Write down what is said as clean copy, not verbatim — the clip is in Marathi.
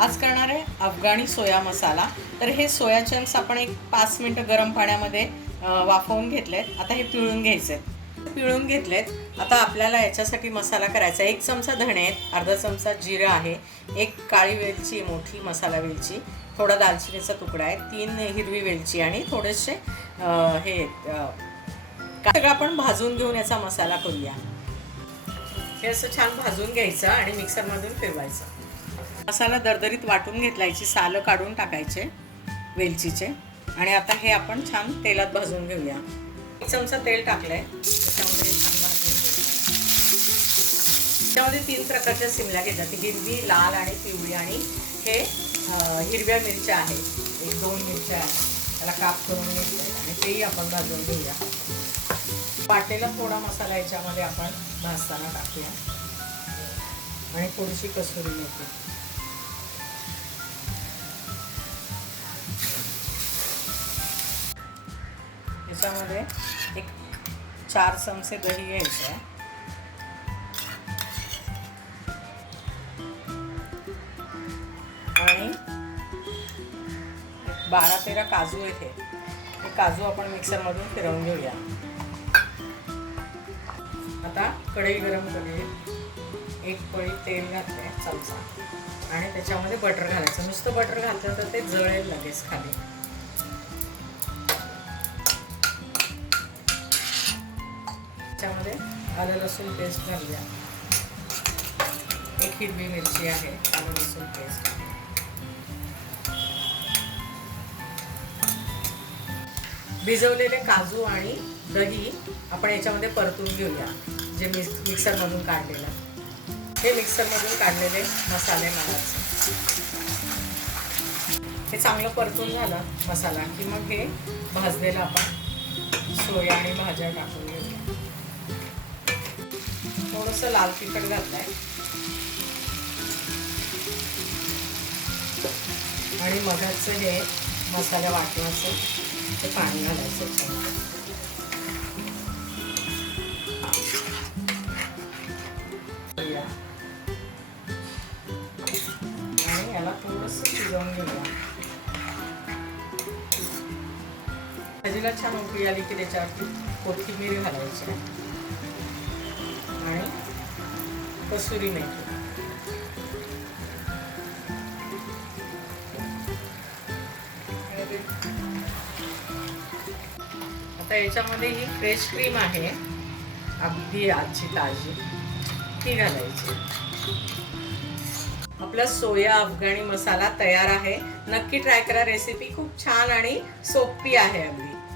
आज करणार आहे अफगाणी सोया मसाला। तर हे सोया चंक्स आपण एक 5 मिनिटं गरम पाण्यामध्ये वाफवून घेतलेत। आता हे पिळून घ्यायचे आहेत। पिळून घेतलेत। आता आपल्याला याच्यासाठी मसाला करायचा आहे। 1 चमचा धणे आहेत, अर्धा चमचा जिरं आहे, 1 काळी वेलची मोठी मसाला वेलची, थोडा दालचिनीचा तुकडा आहे, 3 हिरवी वेलची आणि थोडेसे हे सगळं आपण भाजून घेऊन याचा मसाला करूया। हे असं छान भाजून घ्यायचं आणि मिक्सरमधून फिरवायचं। मसाला दरदरीत वाटून घेतला, याची सालं काढून टाकायचे वेलचीचे आणि आता हे आपण छान तेलात भाजून घेऊया। 1 चमचा तेल टाकलंय, त्याच्यामध्ये छान भाजून घेऊया। त्यामध्ये 3 प्रकारच्या सिमला घेतात, हिरवी, लाल आणि पिवळी, आणि हे हिरव्या मिरच्या आहेत, 1-2 मिरच्या आहेत, त्याला काप करून घेतले आणि तेही आपण भाजून घेऊया। वाटलेला थोडा मसाला याच्यामध्ये आपण भाजताना टाकूया आणि थोडीशी कसुरी मेथी। याच्यामध्ये 4 चमचे दही घ्यायचे आणि 12-13 काजू आहेत। हे काजू आपण मिक्सरमधून फिरवून घेऊया। आता कढई गरम करूया, 1 पळी तेल घातले चमचा आणि त्याच्यामध्ये बटर घालायचं। नुसतं बटर घातलं तर ते जळेल लगेच खाली। त्याच्यामध्ये आलं लसूण पेस्ट घालूया, 1 हिरवी मिरची आहे, आलं लसूण पेस्ट, भिजवलेले काजू आणि दही आपण याच्यामध्ये परतून घेऊया, जे मिक्सरमधून काढलेलं। हे मिक्सरमधून काढलेले मसाले घालायचे। हे चांगलं परतून झालं मसाला की मग हे भाजलेलं आपण सोया आणि भाज्या टाकून घेऊया। थोडंसं लाल तिखट घातलंय आणि मधाचं हे मसाला वाटण्याचं ते पाणी घालायचं आणि याला थोडंसं शिजवून घेऊया। भाजीला छान उकळी आली की त्याच्यावरती कोथिंबीर घालायची आणि कसुरी मेथी। आता याच्यामध्ये ही फ्रेश क्रीम आहे, अगदी आजची ताजी, ती घालायची। आपला सोया अफगाणी मसाला तयार आहे। नक्की ट्राय करा, रेसिपी खूप छान आणि सोपी आहे अगदी।